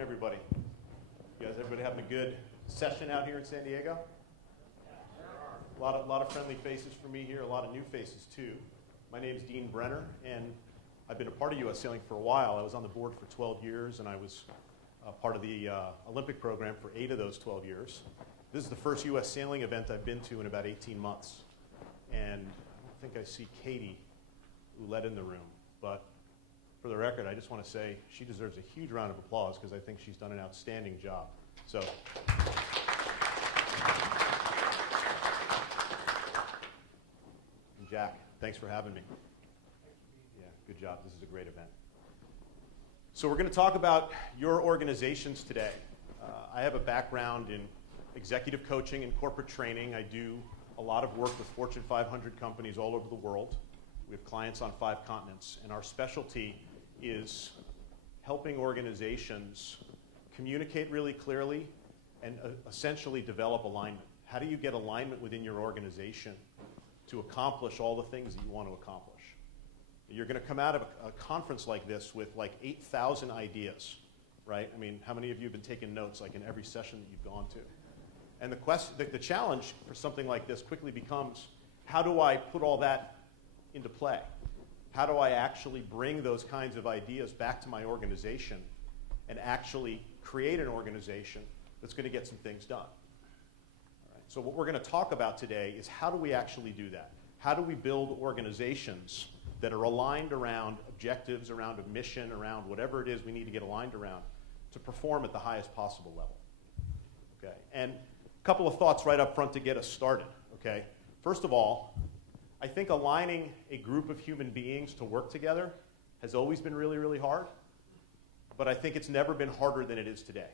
afternoon, everybody. Everybody having a good session out here in San Diego? A lot of friendly faces for me here, a lot of new faces too. My name is Dean Brenner, and I've been a part of U.S. Sailing for a while. I was on the board for 12 years, and I was part of the Olympic program for 8 of those 12 years. This is the first U.S. sailing event I've been to in about 18 months. And I don't think I see Katie Ouellette in the room, but for the record, I just want to say she deserves a huge round of applause because I think she's done an outstanding job. So, and Jack, thanks for having me. Yeah, good job. This is a great event. So we're going to talk about your organizations today. I have a background in executive coaching and corporate training. I do a lot of work with Fortune 500 companies all over the world. We have clients on 5 continents, and our specialty is helping organizations communicate really clearly and essentially develop alignment. How do you get alignment within your organization to accomplish all the things that you want to accomplish? You're going to come out of a conference like this with like 8,000 ideas, right? I mean, how many of you have been taking notes like in every session that you've gone to? And the challenge for something like this quickly becomes, how do I put all that into play? How do I actually bring those kinds of ideas back to my organization and actually create an organization that's going to get some things done? All right. So what we're going to talk about today is how do we actually do that? How do we build organizations that are aligned around objectives, around a mission, around whatever it is we need to get aligned around to perform at the highest possible level? Okay. And a couple of thoughts right up front to get us started. Okay. First of all, I think aligning a group of human beings to work together has always been really, really hard, but I think it's never been harder than it is today.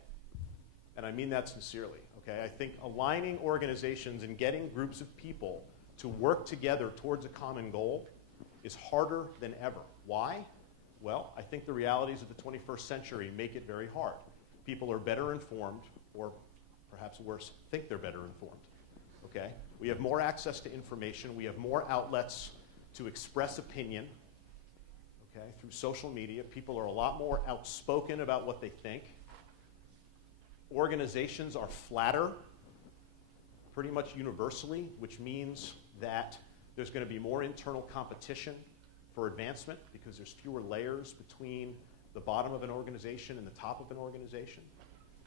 And I mean that sincerely, okay? I think aligning organizations and getting groups of people to work together towards a common goal is harder than ever. Why? Well, I think the realities of the 21st century make it very hard. People are better informed, or perhaps worse, think they're better informed. Okay? We have more access to information. We have more outlets to express opinion. Okay? Through social media, people are a lot more outspoken about what they think. Organizations are flatter pretty much universally, which means that there's going to be more internal competition for advancement because there's fewer layers between the bottom of an organization and the top of an organization.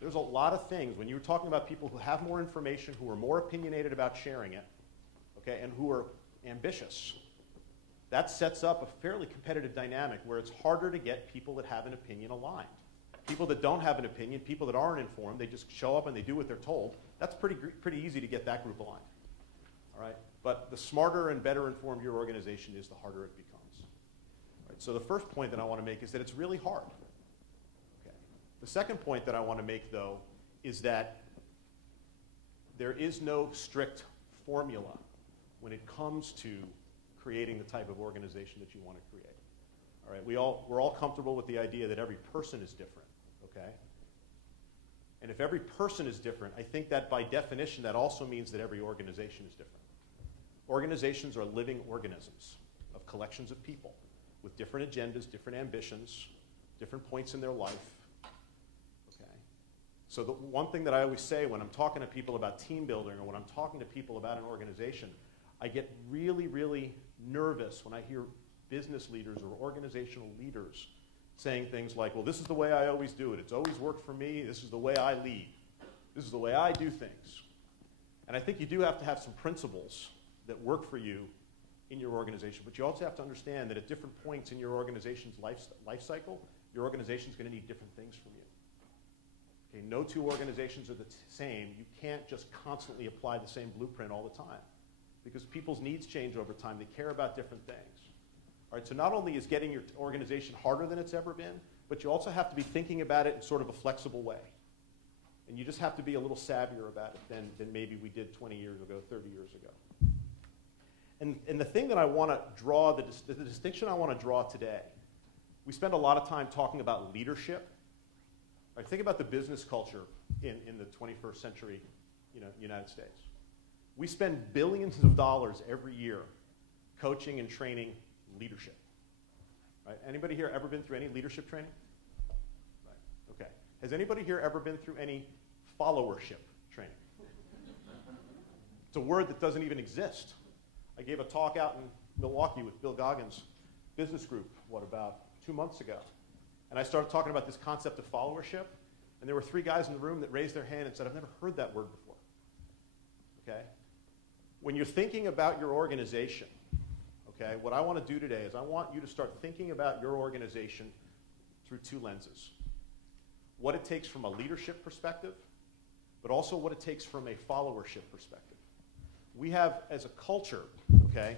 There's a lot of things, when you're talking about people who have more information, who are more opinionated about sharing it, okay, and who are ambitious, that sets up a fairly competitive dynamic where it's harder to get people that have an opinion aligned. People that don't have an opinion, people that aren't informed, they just show up and they do what they're told, that's pretty easy to get that group aligned. All right? But the smarter and better informed your organization is, the harder it becomes. All right, so the first point that I want to make is that it's really hard. The second point that I want to make, though, is that there is no strict formula when it comes to creating the type of organization that you want to create. All right, we're all comfortable with the idea that every person is different, okay? And if every person is different, I think that by definition that also means that every organization is different. Organizations are living organisms of collections of people with different agendas, different ambitions, different points in their life. So the one thing that I always say when I'm talking to people about team building or when I'm talking to people about an organization, I get really, really nervous when I hear business leaders or organizational leaders saying things like, well, this is the way I always do it. It's always worked for me. This is the way I lead. This is the way I do things. And I think you do have to have some principles that work for you in your organization, but you also have to understand that at different points in your organization's life cycle, your organization is going to need different things from you. Okay, no two organizations are the same. You can't just constantly apply the same blueprint all the time because people's needs change over time. They care about different things. All right, so not only is getting your organization harder than it's ever been, but you also have to be thinking about it in sort of a flexible way. And you just have to be a little savvier about it than maybe we did 20 years ago, 30 years ago. And the thing that I want to draw, the distinction I want to draw today, we spend a lot of time talking about leadership. Right, think about the business culture in the 21st century, United States. We spend billions of dollars every year coaching and training leadership. Right? Anybody here ever been through any leadership training? Right. Okay. Has anybody here ever been through any followership training? It's a word that doesn't even exist. I gave a talk out in Milwaukee with Bill Goggins' business group, about 2 months ago. And I started talking about this concept of followership, and there were 3 guys in the room that raised their hand and said, I've never heard that word before. Okay? When you're thinking about your organization, okay, what I want to do today is I want you to start thinking about your organization through 2 lenses. What it takes from a leadership perspective, but also what it takes from a followership perspective. We have, as a culture, okay,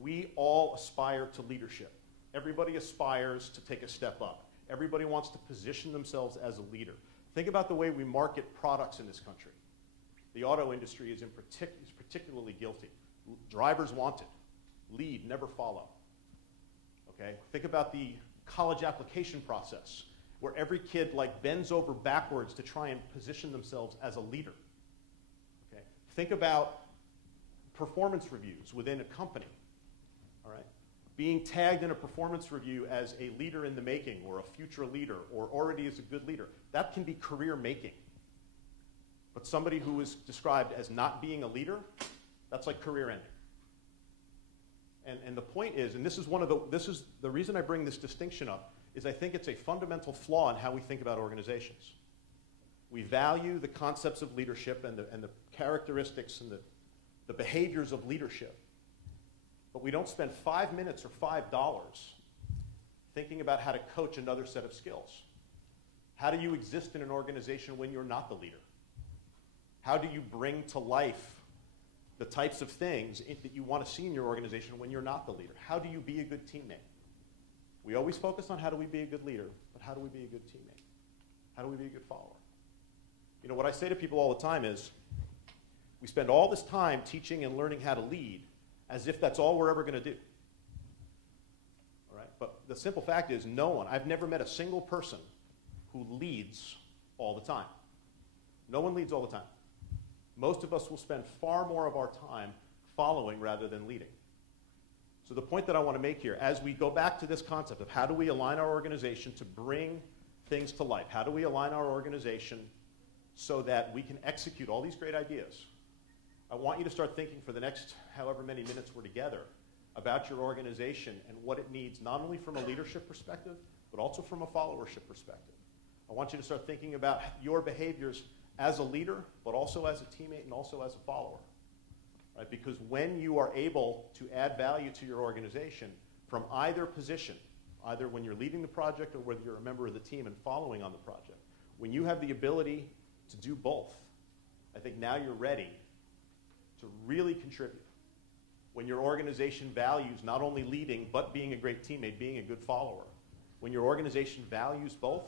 we all aspire to leadership. Everybody aspires to take a step up. Everybody wants to position themselves as a leader. Think about the way we market products in this country. The auto industry is particularly guilty. Drivers wanted, lead, never follow. Okay? Think about the college application process, where every kid bends over backwards to try and position themselves as a leader. Okay? Think about performance reviews within a company. All right? Being tagged in a performance review as a leader in the making, or a future leader, or already is a good leader, that can be career making. But somebody who is described as not being a leader, that's like career ending. And the point is, and this is the reason I bring this distinction up, is I think it's a fundamental flaw in how we think about organizations. We value the concepts of leadership and the characteristics and the behaviors of leadership, but we don't spend 5 minutes or $5 thinking about how to coach another set of skills. How do you exist in an organization when you're not the leader? How do you bring to life the types of things that you want to see in your organization when you're not the leader? How do you be a good teammate? We always focus on how do we be a good leader, but how do we be a good teammate? How do we be a good follower? You know, what I say to people all the time is, we spend all this time teaching and learning how to lead as if that's all we're ever going to do. All right? But the simple fact is, I've never met a single person who leads all the time. No one leads all the time. Most of us will spend far more of our time following rather than leading. So the point that I want to make here, as we go back to this concept of how do we align our organization to bring things to life, how do we align our organization so that we can execute all these great ideas, I want you to start thinking for the next however many minutes we're together about your organization and what it needs, not only from a leadership perspective, but also from a followership perspective. I want you to start thinking about your behaviors as a leader, but also as a teammate and also as a follower. Right? Because when you are able to add value to your organization from either position, either when you're leading the project or whether you're a member of the team and following on the project, when you have the ability to do both, I think now you're ready to really contribute. When your organization values not only leading, but being a great teammate, being a good follower, when your organization values both,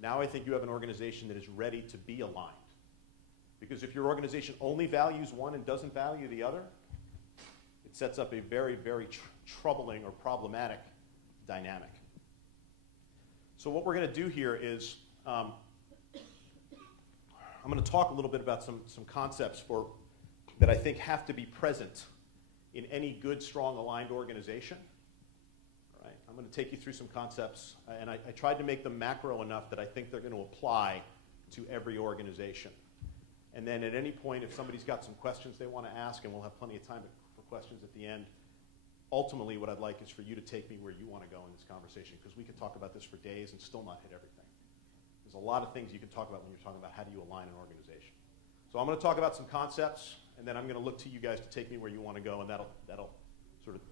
now I think you have an organization that is ready to be aligned. Because if your organization only values one and doesn't value the other, it sets up a very, very troubling or problematic dynamic. So what we're going to do here is I'm going to talk a little bit about some concepts that I think have to be present in any good, strong, aligned organization. All right? I'm going to take you through some concepts, and I tried to make them macro enough that I think they're going to apply to every organization. And then at any point, if somebody's got some questions they want to ask, and we'll have plenty of time for questions at the end, ultimately what I'd like is for you to take me where you want to go in this conversation, because we could talk about this for days and still not hit everything. There's a lot of things you can talk about when you're talking about how do you align an organization. So I'm going to talk about some concepts, and then I'm going to look to you guys to take me where you want to go, and that'll sort of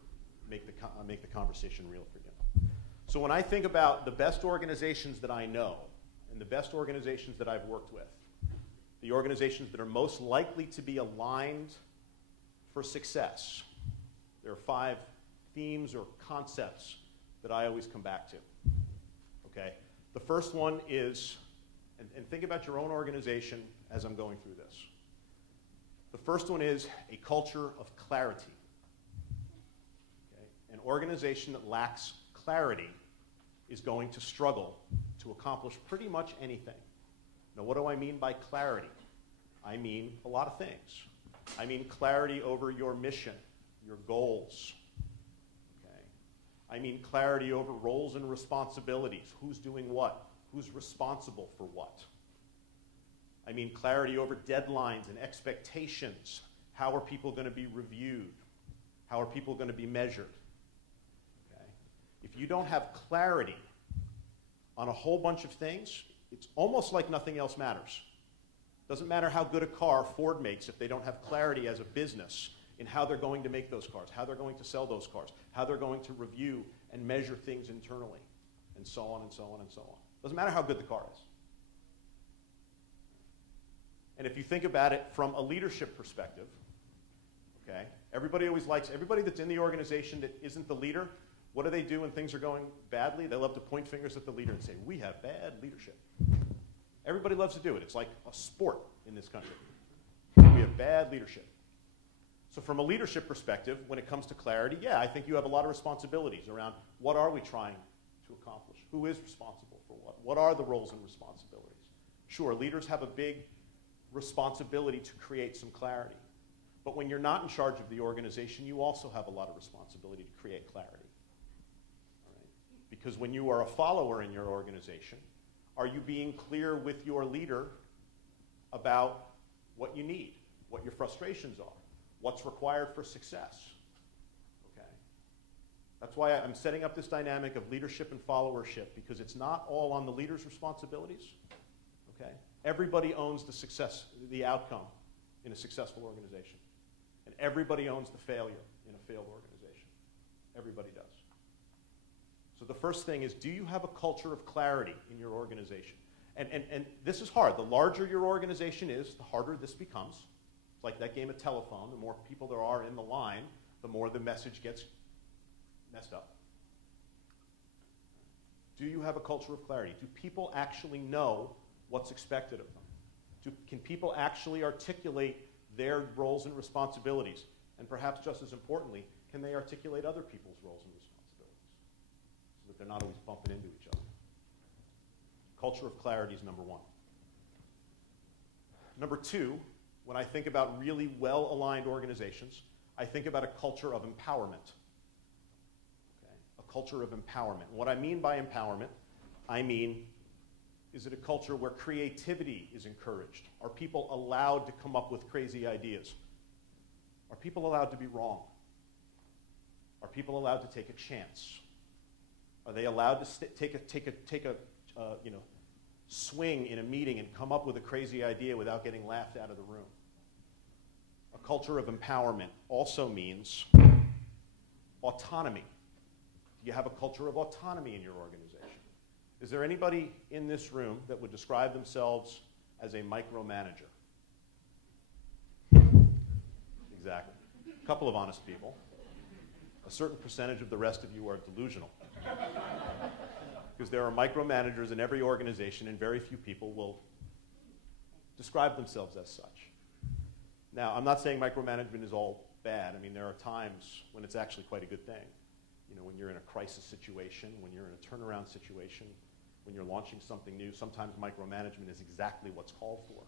make the conversation real for you. So when I think about the best organizations that I know and the best organizations that I've worked with, the organizations that are most likely to be aligned for success, there are 5 themes or concepts that I always come back to. Okay? The first one is, and think about your own organization as I'm going through this. The first one is a culture of clarity. Okay? An organization that lacks clarity is going to struggle to accomplish pretty much anything. Now, what do I mean by clarity? I mean a lot of things. I mean clarity over your mission, your goals. Okay? I mean clarity over roles and responsibilities, who's doing what, Who's responsible for what? I mean clarity over deadlines and expectations. How are people going to be reviewed? How are people going to be measured? Okay? If you don't have clarity on a whole bunch of things, it's almost like nothing else matters. Doesn't matter how good a car Ford makes if they don't have clarity as a business in how they're going to make those cars, how they're going to sell those cars, how they're going to review and measure things internally, and so on and so on and so on. Doesn't matter how good the car is. And if you think about it from a leadership perspective, okay, everybody always likes, everybody that's in the organization that isn't the leader, what do they do when things are going badly? They love to point fingers at the leader and say, we have bad leadership. Everybody loves to do it. It's like a sport in this country. We have bad leadership. So from a leadership perspective, when it comes to clarity, yeah, I think you have a lot of responsibilities around what are we trying to accomplish? Who is responsible for what? What are the roles and responsibilities? Sure, leaders have a big responsibility to create some clarity. But when you're not in charge of the organization, you also have a lot of responsibility to create clarity. All right? Because when you are a follower in your organization, are you being clear with your leader about what you need, what your frustrations are, what's required for success? Okay? That's why I'm setting up this dynamic of leadership and followership, because it's not all on the leader's responsibilities. Okay? Everybody owns the success, the outcome in a successful organization. And everybody owns the failure in a failed organization. Everybody does. So the first thing is, do you have a culture of clarity in your organization? And this is hard. The larger your organization is, the harder this becomes. It's like that game of telephone. The more people there are in the line, the more the message gets messed up. Do you have a culture of clarity? Do people actually know what's expected of them? Can people actually articulate their roles and responsibilities? And perhaps just as importantly, can they articulate other people's roles and responsibilities so that they're not always bumping into each other? Culture of clarity is number one. Number two, when I think about really well-aligned organizations, I think about a culture of empowerment. Okay? A culture of empowerment. And what I mean by empowerment, I mean, is it a culture where creativity is encouraged? Are people allowed to come up with crazy ideas? Are people allowed to be wrong? Are people allowed to take a chance? Are they allowed to take a swing in a meeting and come up with a crazy idea without getting laughed out of the room? A culture of empowerment also means autonomy. Do you have a culture of autonomy in your organization? Is there anybody in this room that would describe themselves as a micromanager? Exactly. A couple of honest people. A certain percentage of the rest of you are delusional. Because there are micromanagers in every organization, and very few people will describe themselves as such. Now, I'm not saying micromanagement is all bad. I mean, there are times when it's actually quite a good thing. You know, when you're in a crisis situation, when you're in a turnaround situation, when you're launching something new, sometimes micromanagement is exactly what's called for.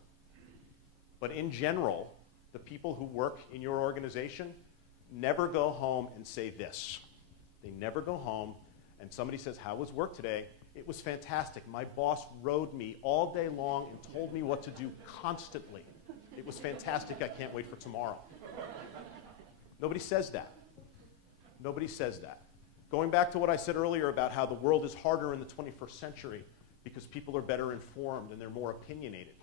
But in general, the people who work in your organization never go home and say this. They never go home and somebody says, how was work today? It was fantastic. My boss rode me all day long and told me what to do constantly. It was fantastic. I can't wait for tomorrow. Nobody says that. Nobody says that. Going back to what I said earlier about how the world is harder in the 21st century because people are better informed and they're more opinionated.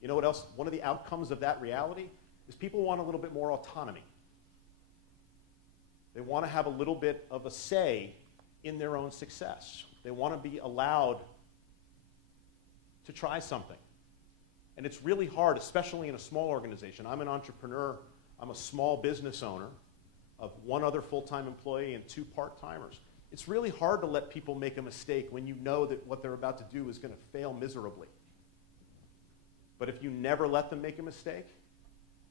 You know what else? One of the outcomes of that reality is people want a little bit more autonomy. They want to have a little bit of a say in their own success. They want to be allowed to try something. And it's really hard, especially in a small organization. I'm an entrepreneur. I'm a small business owner of one other full-time employee and 2 part-timers. It's really hard to let people make a mistake when you know that what they're about to do is going to fail miserably. But if you never let them make a mistake,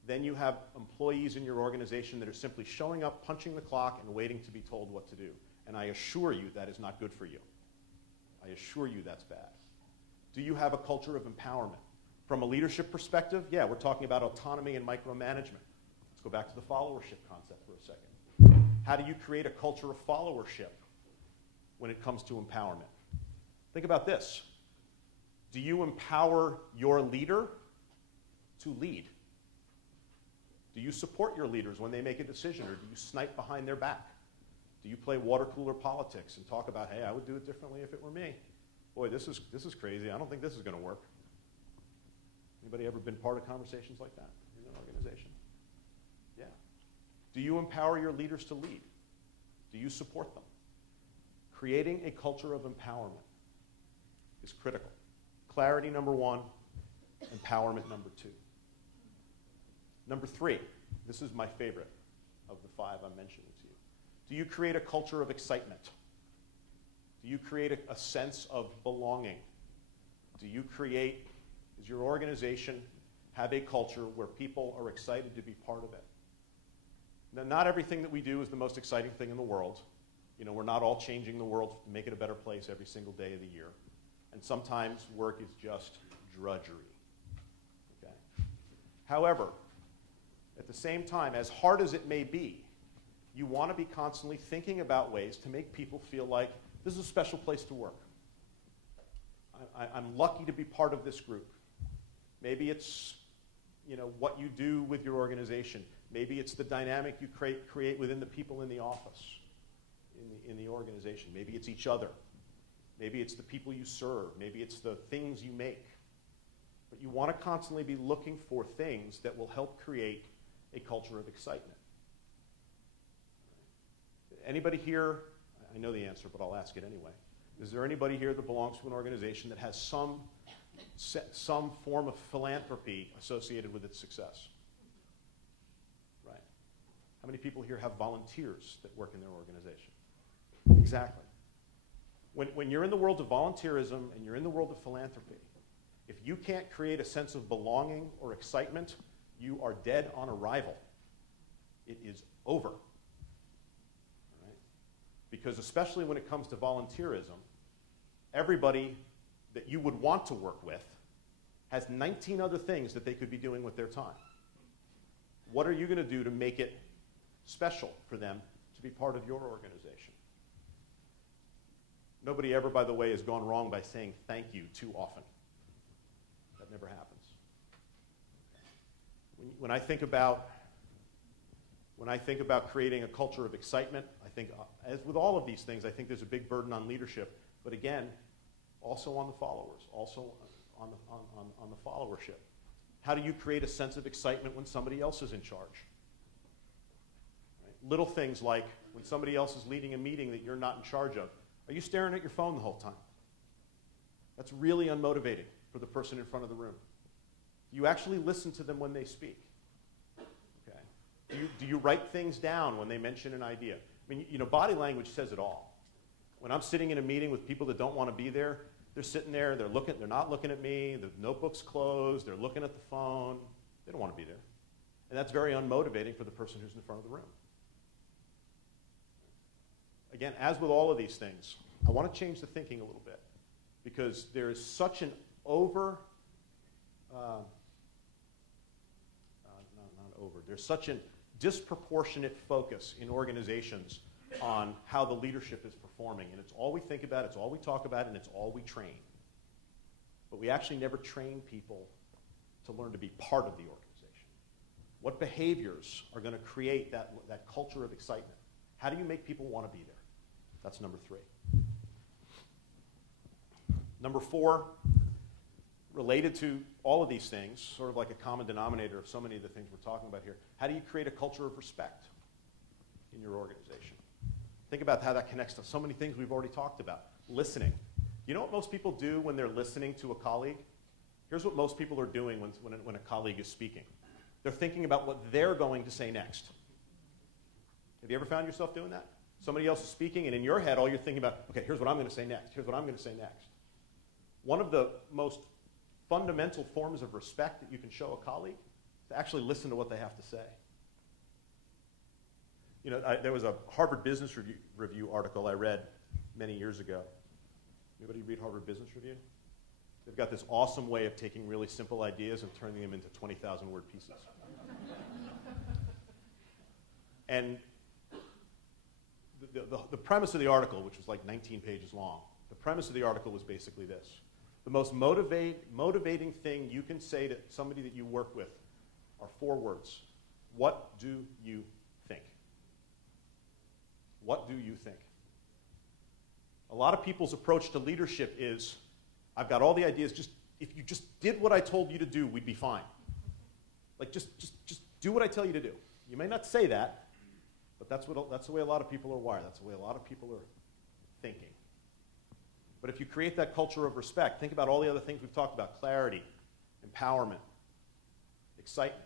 then you have employees in your organization that are simply showing up, punching the clock, and waiting to be told what to do. And I assure you that is not good for you. I assure you that's bad. Do you have a culture of empowerment? From a leadership perspective, yeah, we're talking about autonomy and micromanagement. Let's go back to the followership concept for a second. How do you create a culture of followership when it comes to empowerment? Think about this. Do you empower your leader to lead? Do you support your leaders when they make a decision, or do you snipe behind their back? Do you play water cooler politics and talk about, hey, I would do it differently if it were me? Boy, this is crazy. I don't think this is going to work. Anybody ever been part of conversations like that in an organization? Yeah. Do you empower your leaders to lead? Do you support them? Creating a culture of empowerment is critical. Clarity, number one. Empowerment, number two. Number three, this is my favorite of the five I'm mentioning to you. Do you create a culture of excitement? Do you create a sense of belonging? Do you create, does your organization have a culture where people are excited to be part of it? Now, not everything that we do is the most exciting thing in the world. You know, we're not all changing the world to make it a better place every single day of the year. And sometimes work is just drudgery. Okay? However, at the same time, as hard as it may be, you want to be constantly thinking about ways to make people feel like this is a special place to work. I'm lucky to be part of this group. Maybe it's, you know, what you do with your organization. Maybe it's the dynamic you create within the people in the office, in the organization. Maybe it's each other. Maybe it's the people you serve. Maybe it's the things you make. But you want to constantly be looking for things that will help create a culture of excitement. Anybody here, I know the answer, but I'll ask it anyway. Is there anybody here that belongs to an organization that has some form of philanthropy associated with its success? Right. How many people here have volunteers that work in their organization? Exactly. When you're in the world of volunteerism and you're in the world of philanthropy, if you can't create a sense of belonging or excitement, you are dead on arrival. It is over. Right? Because especially when it comes to volunteerism, everybody that you would want to work with has 19 other things that they could be doing with their time. What are you going to do to make it special for them to be part of your organization? Nobody ever, by the way, has gone wrong by saying thank you too often. That never happens. When I think about creating a culture of excitement, I think, as with all of these things, I think there's a big burden on leadership. But again, also on the followers, also on the followership. How do you create a sense of excitement when somebody else is in charge? Right? Little things like when somebody else is leading a meeting that you're not in charge of. Are you staring at your phone the whole time? That's really unmotivating for the person in front of the room. Do you actually listen to them when they speak? Okay. Do you write things down when they mention an idea? I mean, you know, body language says it all. When I'm sitting in a meeting with people that don't want to be there, they're sitting there, they're not looking at me, the notebook's closed, they're looking at the phone. They don't want to be there. And that's very unmotivating for the person who's in front of the room. Again, as with all of these things, I want to change the thinking a little bit because there is such an there's such a disproportionate focus in organizations on how the leadership is performing. And it's all we think about, it's all we talk about, and it's all we train. But we actually never train people to learn to be part of the organization. What behaviors are going to create that culture of excitement? How do you make people want to be there? That's number three. Number four, related to all of these things, sort of like a common denominator of so many of the things we're talking about here, how do you create a culture of respect in your organization? Think about how that connects to so many things we've already talked about. Listening. You know what most people do when they're listening to a colleague? Here's what most people are doing when a colleague is speaking. They're thinking about what they're going to say next. Have you ever found yourself doing that? Somebody else is speaking, and in your head, all you're thinking about, okay, here's what I'm going to say next. Here's what I'm going to say next. One of the most fundamental forms of respect that you can show a colleague is to actually listen to what they have to say. You know, there was a Harvard Business Review article I read many years ago. Anybody read Harvard Business Review? They've got this awesome way of taking really simple ideas and turning them into 20,000-word pieces. And the premise of the article, which was like 19 pages long, the premise of the article was basically this. The most motivating thing you can say to somebody that you work with are 4 words. What do you think? What do you think? A lot of people's approach to leadership is, I've got all the ideas, if you just did what I told you to do, we'd be fine. Like, just do what I tell you to do. You may not say that, but that's the way a lot of people are wired. That's the way a lot of people are thinking. But if you create that culture of respect, think about all the other things we've talked about: clarity, empowerment, excitement.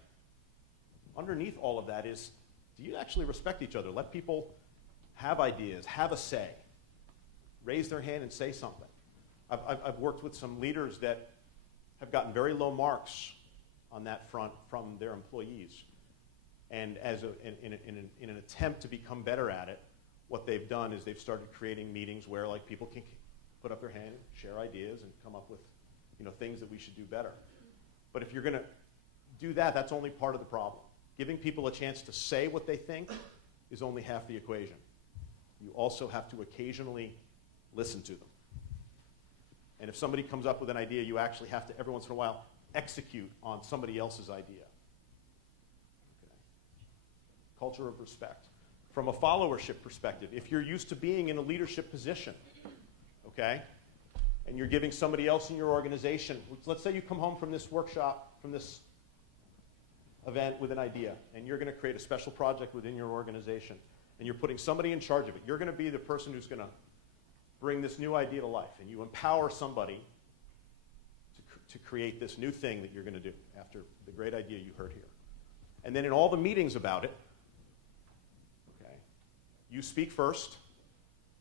Underneath all of that is, do you actually respect each other? Let people have ideas, have a say, raise their hand and say something. I've worked with some leaders that have gotten very low marks on that front from their employees. And in an attempt to become better at it, what they've done is they've started creating meetings where like people can put up their hand, share ideas, and come up with things that we should do better. But if you're going to do that, that's only part of the problem. Giving people a chance to say what they think is only half the equation. You also have to occasionally listen to them. And if somebody comes up with an idea, you actually have to, every once in a while, execute on somebody else's idea. Okay. Culture of respect. From a followership perspective, if you're used to being in a leadership position, okay, and you're giving somebody else in your organization, let's say you come home from this workshop, from this event with an idea, and you're going to create a special project within your organization, and you're putting somebody in charge of it. You're going to be the person who's going to bring this new idea to life, and you empower somebody to create this new thing that you're going to do after the great idea you heard here. And then in all the meetings about it, okay, you speak first,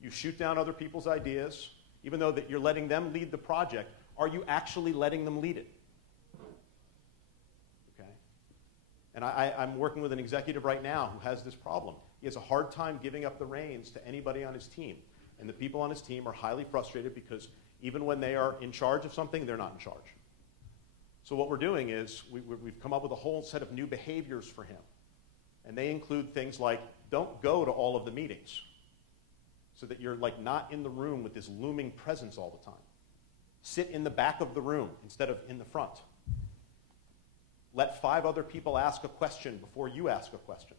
you shoot down other people's ideas, even though that you're letting them lead the project. Are you actually letting them lead it? Okay. And I'm working with an executive right now who has this problem. He has a hard time giving up the reins to anybody on his team. And the people on his team are highly frustrated because even when they are in charge of something, they're not in charge. So what we're doing is we've come up with a whole set of new behaviors for him. And they include things like, don't go to all of the meetings, so that you're like not in the room with this looming presence all the time. Sit in the back of the room instead of in the front. Let 5 other people ask a question before you ask a question.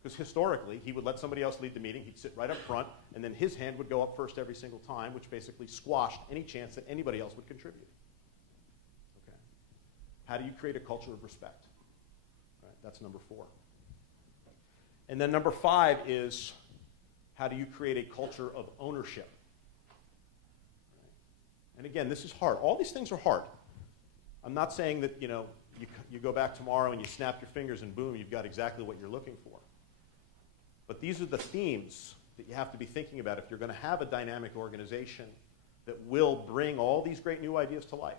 Because historically, he would let somebody else lead the meeting, he'd sit right up front, and then his hand would go up first every single time, which basically squashed any chance that anybody else would contribute. Okay. How do you create a culture of respect? All right, that's number 4. And then number 5 is, how do you create a culture of ownership? Right. And again, this is hard. All these things are hard. I'm not saying that, you go back tomorrow and you snap your fingers and boom, you've got exactly what you're looking for. But these are the themes that you have to be thinking about if you're going to have a dynamic organization that will bring all these great new ideas to life.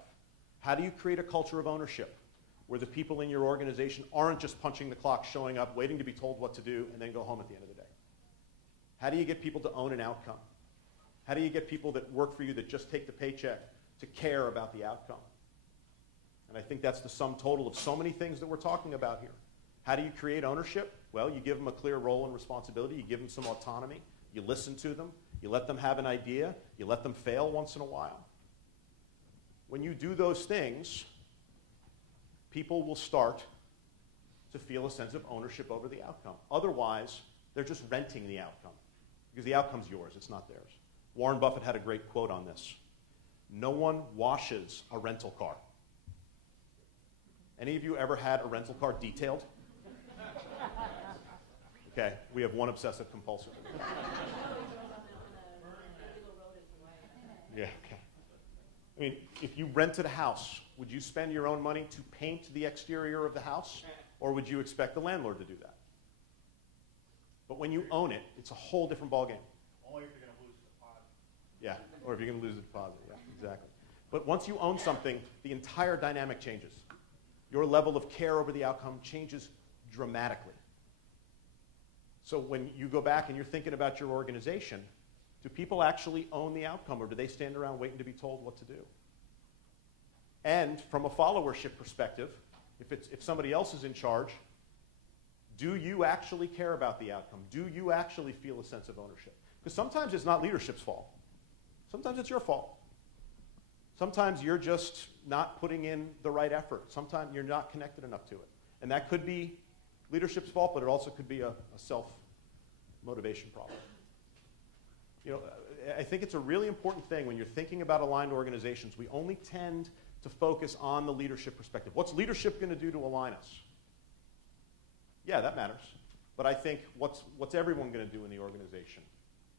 How do you create a culture of ownership where the people in your organization aren't just punching the clock, showing up, waiting to be told what to do, and then go home at the end of the day? How do you get people to own an outcome? How do you get people that work for you that just take the paycheck to care about the outcome? And I think that's the sum total of so many things that we're talking about here. How do you create ownership? Well, you give them a clear role and responsibility. You give them some autonomy. You listen to them. You let them have an idea. You let them fail once in a while. When you do those things, people will start to feel a sense of ownership over the outcome. Otherwise, they're just renting the outcome because the outcome's yours. It's not theirs. Warren Buffett had a great quote on this. No one washes a rental car. Any of you ever had a rental car detailed? Okay, we have one obsessive compulsive. Yeah, okay. I mean, if you rented a house, would you spend your own money to paint the exterior of the house, or would you expect the landlord to do that? But when you own it, it's a whole different ballgame. Only if you're going to lose the deposit. Yeah, or if you're going to lose the deposit, yeah, exactly. But once you own something, the entire dynamic changes. Your level of care over the outcome changes dramatically. So when you go back and you're thinking about your organization, do people actually own the outcome, or do they stand around waiting to be told what to do? And from a followership perspective, if somebody else is in charge, do you actually care about the outcome? Do you actually feel a sense of ownership? Because sometimes it's not leadership's fault. Sometimes it's your fault. Sometimes you're just not putting in the right effort. Sometimes you're not connected enough to it. And that could be leadership's fault, but it also could be a self-motivation problem. You know, I think it's a really important thing when you're thinking about aligned organizations. We only tend to focus on the leadership perspective. What's leadership going to do to align us? Yeah, that matters. But I think what's everyone going to do in the organization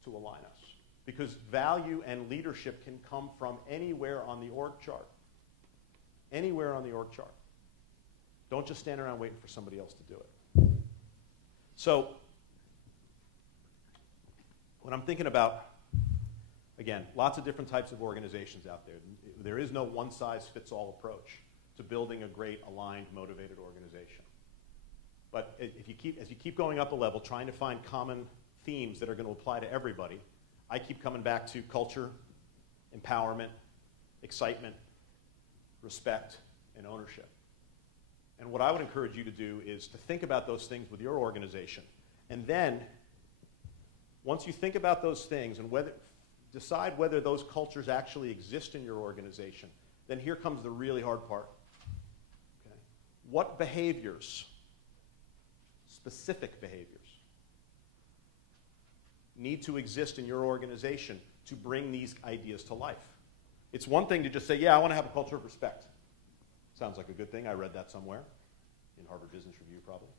to align us? Because value and leadership can come from anywhere on the org chart. Anywhere on the org chart. Don't just stand around waiting for somebody else to do it. So, when I'm thinking about, again, lots of different types of organizations out there. There is no one-size-fits-all approach to building a great, aligned, motivated organization. But as you keep going up a level, trying to find common themes that are going to apply to everybody, I keep coming back to culture, empowerment, excitement, respect, and ownership. And what I would encourage you to do is to think about those things with your organization. And then, once you think about those things and decide whether those cultures actually exist in your organization, then here comes the really hard part. Okay? What behaviors, specific behaviors, need to exist in your organization to bring these ideas to life? It's one thing to just say, yeah, I want to have a culture of respect. Sounds like a good thing. I read that somewhere, in Harvard Business Review probably.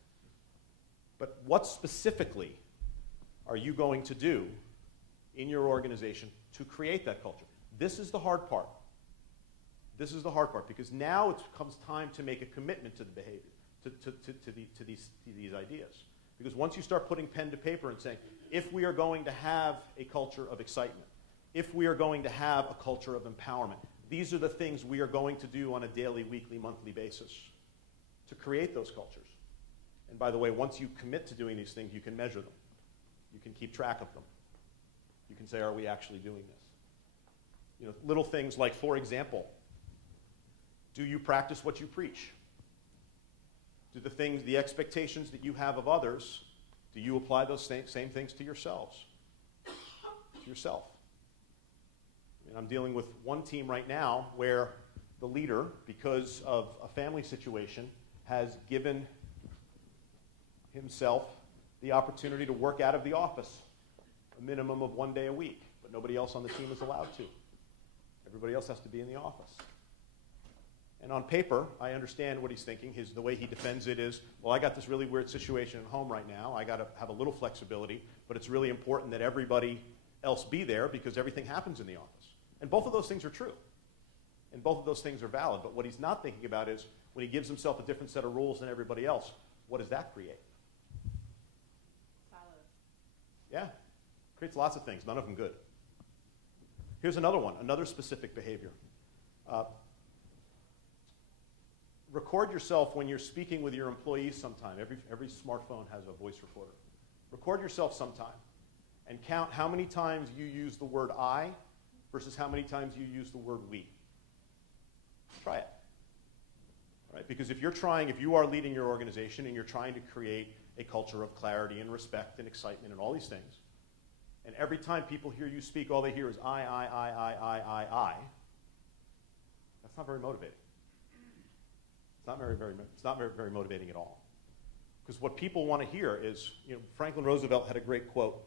But what specifically are you going to do in your organization to create that culture? This is the hard part. This is the hard part, because now it comes time to make a commitment to the behavior, to these ideas. Because once you start putting pen to paper and saying, if we are going to have a culture of excitement, if we are going to have a culture of empowerment, these are the things we are going to do on a daily, weekly, monthly basis to create those cultures. And by the way, once you commit to doing these things, you can measure them. You can keep track of them. You can say, are we actually doing this? You know, little things like, for example, do you practice what you preach? Do the expectations that you have of others, do you apply those same things to yourselves? To yourself. And I'm dealing with one team right now where the leader, because of a family situation, has given himself the opportunity to work out of the office a minimum of 1 day a week, but nobody else on the team is allowed to. Everybody else has to be in the office. And on paper, I understand what he's thinking. The way he defends it is, well, I got this really weird situation at home right now. I got to have a little flexibility, but it's really important that everybody else be there because everything happens in the office. And both of those things are true. And both of those things are valid. But what he's not thinking about is, when he gives himself a different set of rules than everybody else, what does that create? Silos. Yeah. Creates lots of things, none of them good. Here's another one, another specific behavior. Record yourself when you're speaking with your employees sometime. Every smartphone has a voice recorder. Record yourself sometime and count how many times you use the word I versus how many times you use the word we. Try it. All right? Because if you are leading your organization and you're trying to create a culture of clarity and respect and excitement and all these things, and every time people hear you speak, all they hear is I, that's not very motivating. It's not very motivating at all. Because what people want to hear is, Franklin Roosevelt had a great quote.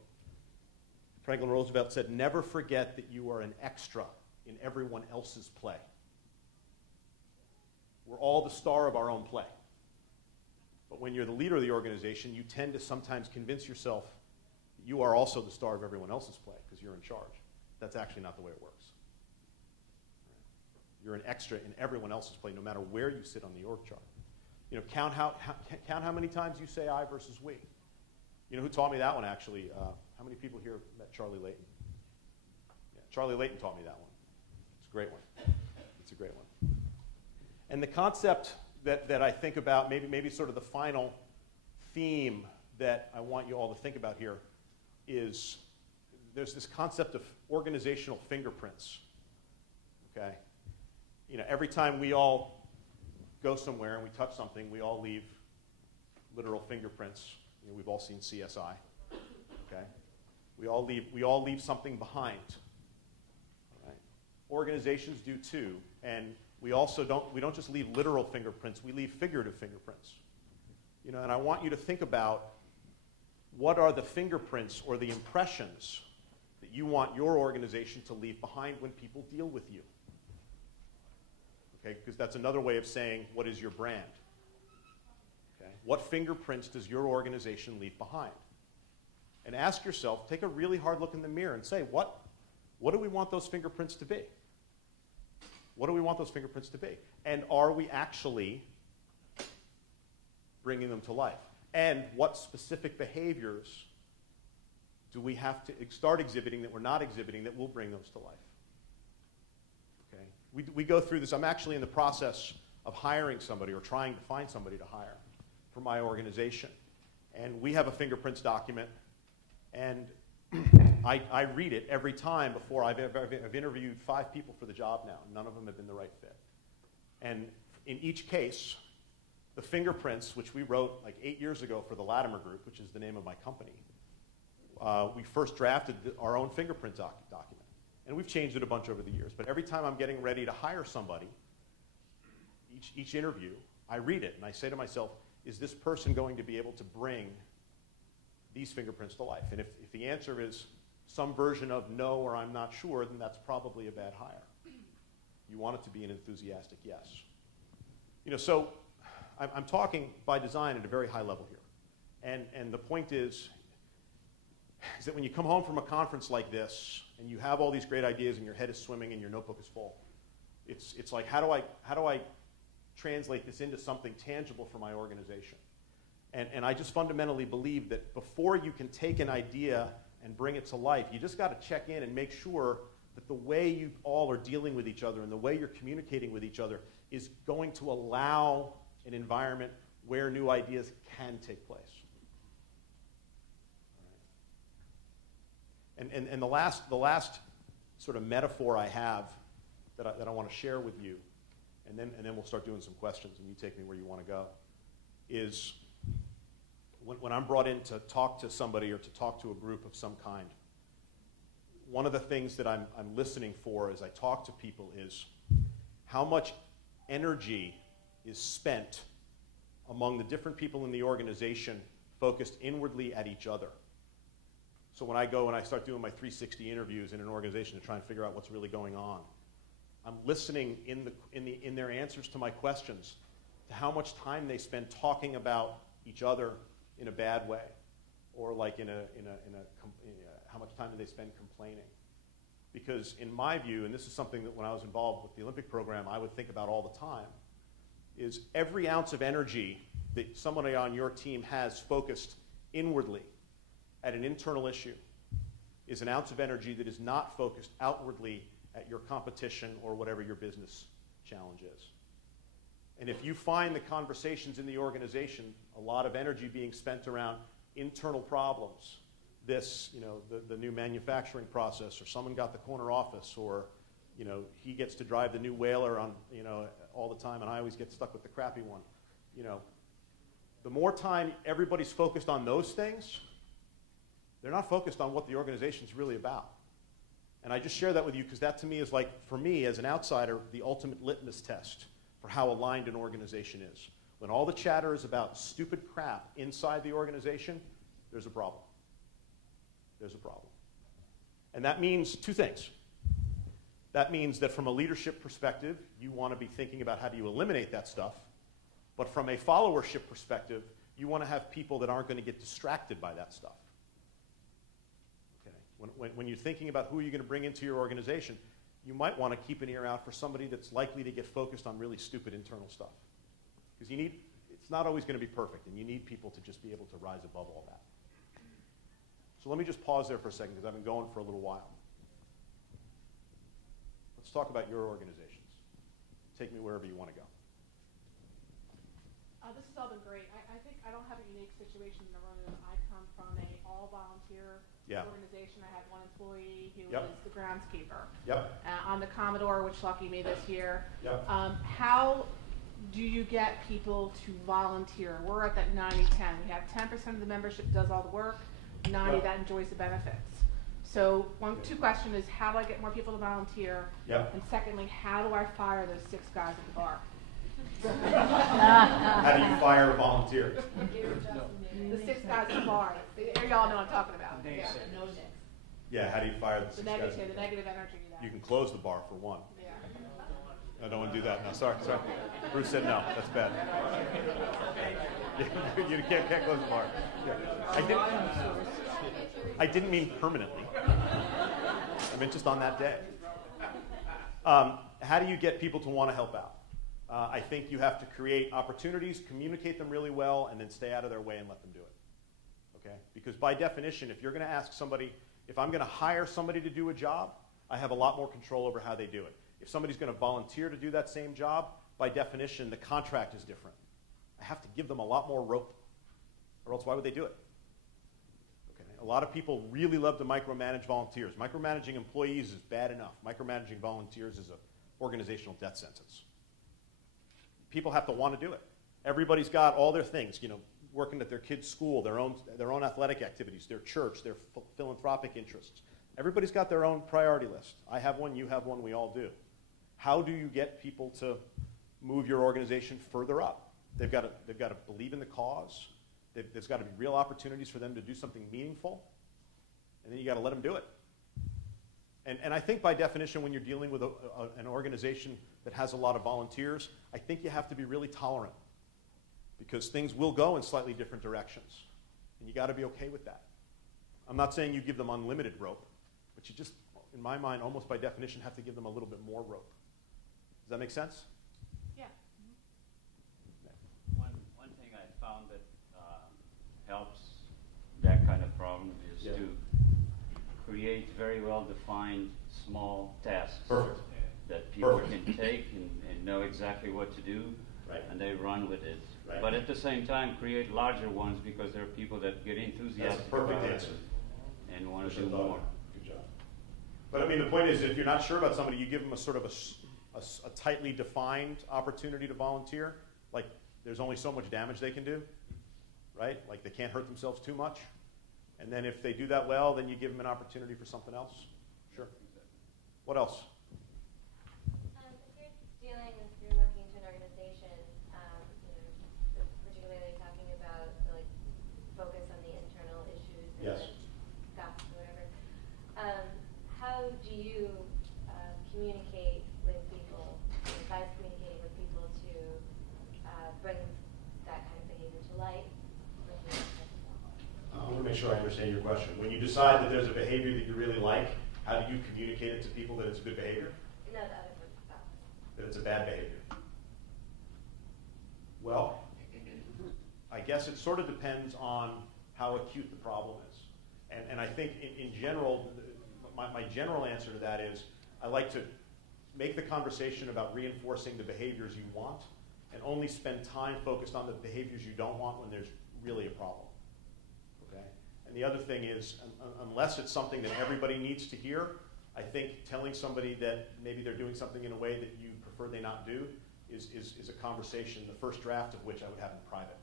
Franklin Roosevelt said, never forget that you are an extra in everyone else's play. We're all the star of our own play. But when you're the leader of the organization, you tend to sometimes convince yourself that you are also the star of everyone else's play because you're in charge. That's actually not the way it works. You're an extra in everyone else's play, no matter where you sit on the org chart. Count how many times you say I versus we. You know who taught me that one, actually? How many people here met Charlie Layton? Yeah, Charlie Layton taught me that one. It's a great one. It's a great one. And the concept that I think about, maybe sort of the final theme that I want you all to think about here is there's this concept of organizational fingerprints. Okay? Every time we all go somewhere and we touch something, we all leave literal fingerprints. We've all seen CSI. Okay? We all leave something behind. All right? Organizations do too, and we don't just leave literal fingerprints, we leave figurative fingerprints. You know, and I want you to think about what are the fingerprints or the impressions that you want your organization to leave behind when people deal with you. Okay, because that's another way of saying, what is your brand? Okay, what fingerprints does your organization leave behind? And ask yourself, take a really hard look in the mirror and say, what do we want those fingerprints to be? What do we want those fingerprints to be? And are we actually bringing them to life? And what specific behaviors do we have to start exhibiting that we're not exhibiting that will bring those to life? Okay. We go through this. I'm actually in the process of hiring somebody or trying to find somebody to hire for my organization. And we have a fingerprints document. And I read it every time before. I've interviewed 5 people for the job now. None of them have been the right fit. And in each case, the fingerprints, which we wrote like 8 years ago for the Latimer Group, which is the name of my company, we first drafted our own fingerprint document. And we've changed it a bunch over the years. But every time I'm getting ready to hire somebody, each interview, I read it and I say to myself, is this person going to be able to bring these fingerprints to life? And if the answer is some version of no or I'm not sure, then that's probably a bad hire. You want it to be an enthusiastic yes. You know, so I'm talking by design at a very high level here. And the point is that when you come home from a conference like this and you have all these great ideas and your head is swimming and your notebook is full, it's like, how do I translate this into something tangible for my organization? And I just fundamentally believe that before you can take an idea and bring it to life, you just got to check in and make sure that the way you all are dealing with each other and the way you're communicating with each other is going to allow an environment where new ideas can take place. And the last sort of metaphor I have that I want to share with you, and then we'll start doing some questions and you take me where you want to go, is when I'm brought in to talk to somebody or to talk to a group of some kind, one of the things that I'm listening for as I talk to people is how much energy is spent among the different people in the organization focused inwardly at each other. So when I go and I start doing my 360 interviews in an organization to try and figure out what's really going on, I'm listening in their answers to my questions to how much time they spend talking about each other in a bad way, or like how much time do they spend complaining? Because in my view, and this is something that when I was involved with the Olympic program I would think about all the time, is every ounce of energy that somebody on your team has focused inwardly at an internal issue is an ounce of energy that is not focused outwardly at your competition or whatever your business challenge is. And if you find the conversations in the organization, a lot of energy being spent around internal problems, this, you know, the new manufacturing process, or someone got the corner office, or, you know, he gets to drive the new Whaler on, you know, all the time, and I always get stuck with the crappy one. You know, the more time everybody's focused on those things, they're not focused on what the organization's really about. And I just share that with you because that to me is like, for me as an outsider, the ultimate litmus test for how aligned an organization is. When all the chatter is about stupid crap inside the organization, there's a problem. There's a problem. And that means 2 things. That means that from a leadership perspective, you want to be thinking about how do you eliminate that stuff. But from a followership perspective, you want to have people that aren't going to get distracted by that stuff. Okay? When you're thinking about who you're going to bring into your organization, you might want to keep an ear out for somebody that's likely to get focused on really stupid internal stuff. Because it's not always going to be perfect, and you need people to just be able to rise above all that. So let me just pause there for a second, because I've been going for a little while. Let's talk about your organizations. Take me wherever you want to go. This has all been great. I think I don't have a unique situation in the room. I come from an all-volunteer organization. I had one employee who was the groundskeeper on the Commodore, which lucky me this year. How do you get people to volunteer? We're at that 90-10. We have 10% of the membership does all the work, 90 that enjoys the benefits. So two questions is, how do I get more people to volunteer? Yep. And secondly, how do I fire those 6 guys at the bar? How do you fire a volunteer? The 6 guys at the bar. Y'all know what I'm talking about. Yeah. Yeah, how do you fire the 6 guys? The negative energy. You can close the bar for one. Yeah. I don't want to do that. No, sorry. Bruce said no. That's bad. You can't close the bar. Yeah. I didn't mean permanently. I meant just on that day. How do you get people to want to help out? I think you have to create opportunities, communicate them really well, and then stay out of their way and let them do it. Okay? Because by definition, if you're going to ask somebody, if I'm going to hire somebody to do a job, I have a lot more control over how they do it. If somebody's going to volunteer to do that same job, by definition, the contract is different. I have to give them a lot more rope, or else why would they do it? Okay. A lot of people really love to micromanage volunteers. Micromanaging employees is bad enough. Micromanaging volunteers is an organizational death sentence. People have to want to do it. Everybody's got all their things, working at their kids' school, their own athletic activities, their church, their philanthropic interests. Everybody's got their own priority list. I have one, you have one, we all do. How do you get people to move your organization further up? They've got to believe in the cause. There's got to be real opportunities for them to do something meaningful, and then you got to let them do it. And I think by definition, when you're dealing with an organization that has a lot of volunteers, I think you have to be really tolerant, because things will go in slightly different directions, and you got to be okay with that. I'm not saying you give them unlimited rope, but you just, in my mind, almost by definition, have to give them a little bit more rope. Does that make sense? Yeah. One thing I found that helps that kind of problem is to create very well-defined small tasks. Perfect. That people can take and know exactly what to do, and they run with it. Right. But at the same time, create larger ones, because there are people that get enthusiastic about it and want to do more. Good job. But I mean, the point is, if you're not sure about somebody, you give them a sort of a tightly defined opportunity to volunteer. Like, there's only so much damage they can do, right? Like, they can't hurt themselves too much. And then if they do that well, then you give them an opportunity for something else. Sure. What else? If you're looking into an organization, particularly talking about focus on the internal issues and gossip or whatever, how do you communicate with people, advise communicating with people to bring that kind of behavior to light? I want to make sure I understand your question. When you decide that there's a behavior that you really like, how do you communicate it to people that it's a good behavior? No, the other one. That it's a bad behavior? Well, I guess it sort of depends on how acute the problem is. And I think in general, my general answer to that is, I like to make the conversation about reinforcing the behaviors you want, and only spend time focused on the behaviors you don't want when there's really a problem. Okay? And the other thing is, unless it's something that everybody needs to hear, I think telling somebody that maybe they're doing something in a way that you prefer they not do is a conversation, the first draft of which I would have in private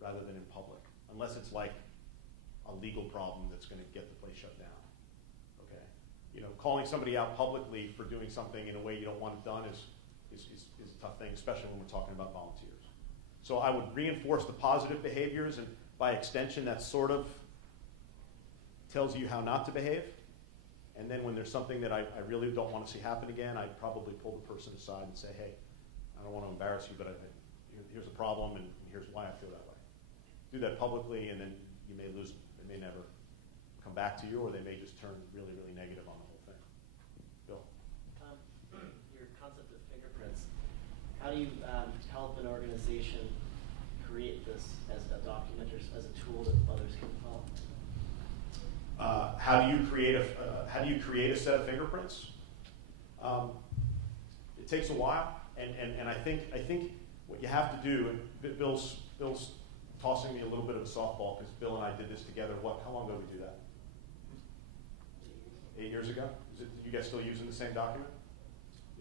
rather than in public, unless it's like a legal problem that's going to get the place shut down. Okay? Calling somebody out publicly for doing something in a way you don't want it done is a tough thing, especially when we're talking about volunteers. So I would reinforce the positive behaviors, and by extension, that sort of tells you how not to behave. And then when there's something that I really don't want to see happen again, I'd probably pull the person aside and say, hey, I don't want to embarrass you, but here's a problem, and here's why I feel that way. Do that publicly, and then you may lose them. They may never come back to you, or they may just turn really, really negative on the whole thing. Bill? Your concept of fingerprints. How do you help an organization create this as a document or as a tool that others can follow? How do you create a set of fingerprints? It takes a while, and I think what you have to do, and Bill's tossing me a little bit of a softball, because Bill and I did this together. How long ago did we do that? 8 years ago? You guys still using the same document?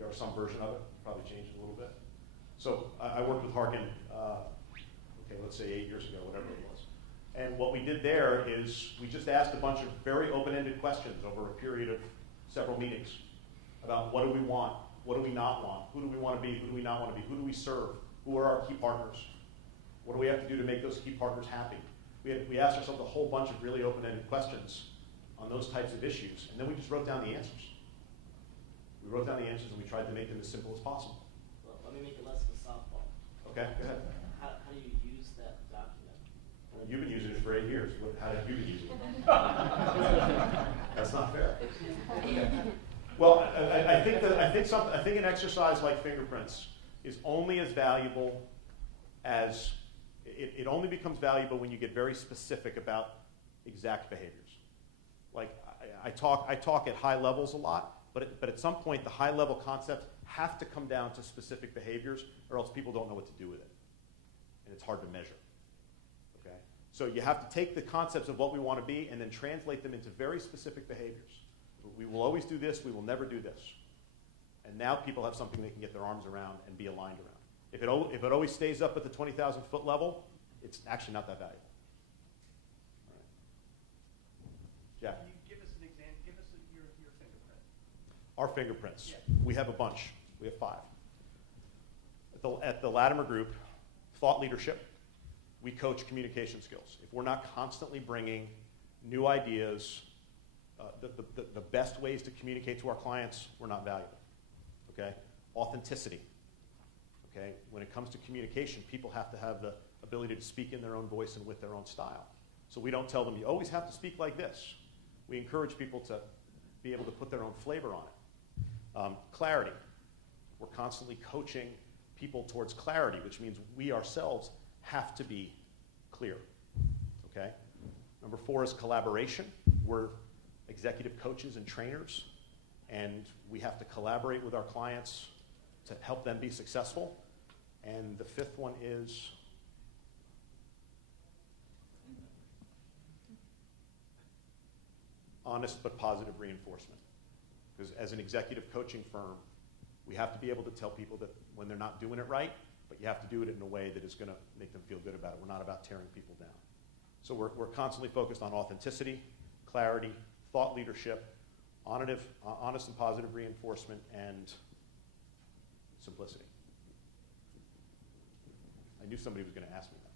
Or some version of it? Probably changed it a little bit. So I worked with Harkin, let's say 8 years ago, whatever it was. And what we did there is we just asked a bunch of very open-ended questions over a period of several meetings about what do we want, what do we not want, who do we want to be, who do we not want to be, who do we serve, who are our key partners, what do we have to do to make those key partners happy. We asked ourselves a whole bunch of really open-ended questions on those types of issues, and then we just wrote down the answers. We wrote down the answers and we tried to make them as simple as possible. Well, let me make it less of a softball. Okay, go ahead. How do you use that document? You've been using it for 8 years. How have you been using it? That's not fair. Okay. Well, I think an exercise like fingerprints is only as valuable as it only becomes valuable when you get very specific about exact behaviors. Like I talk at high levels a lot, but at some point the high level concepts have to come down to specific behaviors, or else people don't know what to do with it, and it's hard to measure. Okay, so you have to take the concepts of what we want to be and then translate them into very specific behaviors. We will always do this. We will never do this. And now people have something they can get their arms around and be aligned around. If it always stays up at the 20,000 foot level, it's actually not that valuable. All right. Jack. Can you give us an example? Give us your fingerprint. Our fingerprints. Yeah. We have a bunch. We have 5. At the Latimer Group, thought leadership, we coach communication skills. If we're not constantly bringing new ideas, the best ways to communicate to our clients, we're not valuable. Okay? Authenticity. Okay? When it comes to communication, people have to have the ability to speak in their own voice and with their own style. So we don't tell them, you always have to speak like this. We encourage people to be able to put their own flavor on it. Clarity. We're constantly coaching people towards clarity, which means we ourselves have to be clear. Okay? Number 4 is collaboration. We're executive coaches and trainers, and we have to collaborate with our clients to help them be successful. And the 5th one is honest but positive reinforcement. Because as an executive coaching firm, we have to be able to tell people that when they're not doing it right, but you have to do it in a way that is going to make them feel good about it. We're not about tearing people down. So we're constantly focused on authenticity, clarity, thought leadership, honest and positive reinforcement, and simplicity. I knew somebody was going to ask me that.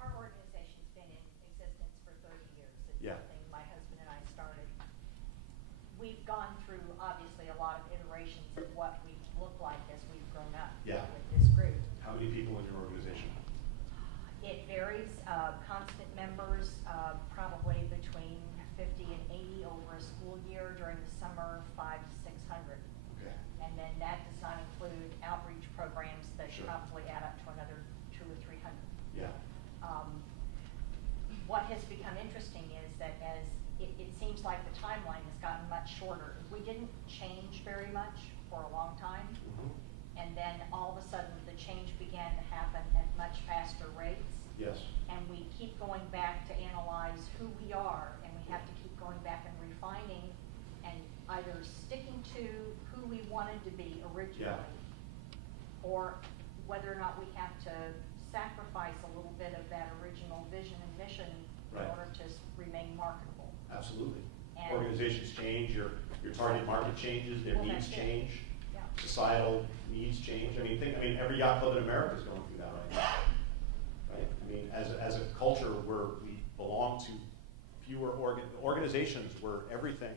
Our organization's been in existence for 30 years. It's something my husband and I started. We've gone through, obviously, a lot of iterations of what we look like as we've grown up with this group. How many people in your organization? It varies. Constant members, probably between 50 and 80 over a school year. During the summer, 500 to 600. Okay. And then that does not include outreach programs that Sure. probably add up to another 200 or 300. Yeah. What has become interesting is that as it seems like the timeline has gotten much shorter. We didn't change very much for a long time, and then all of a sudden the change began to happen at much faster rates. Yes. And we keep going back to analyze who we are, and we have to keep going back and refining and either sticking to who we wanted to be originally, or whether or not we have to sacrifice a little bit of that original vision and mission in order to remain marketable. Absolutely. And organizations change, your target market changes, their needs change, societal needs change. I mean, every yacht club in America is going through that right now. Right? I mean, as a culture where we belong to fewer organizations where everything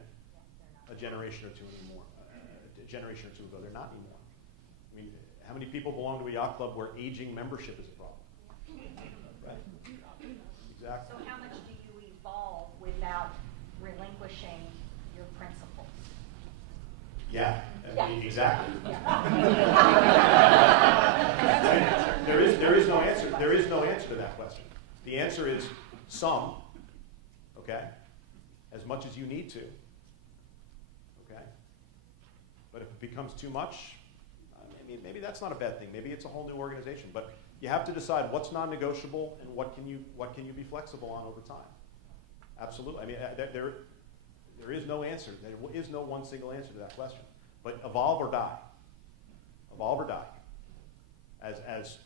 a generation or two ago, they're not anymore. I mean, how many people belong to a yacht club where aging membership is a problem? Right? Exactly. So how much do you evolve without relinquishing your principles? Yeah, I mean, exactly. There is no answer. There is no answer to that question. The answer is some, okay, as much as you need to, okay. But if it becomes too much, I mean, maybe that's not a bad thing. Maybe it's a whole new organization. But you have to decide what's non-negotiable and what can you be flexible on over time. Absolutely. I mean, there is no answer. There is no one single answer to that question. But evolve or die. Evolve or die. As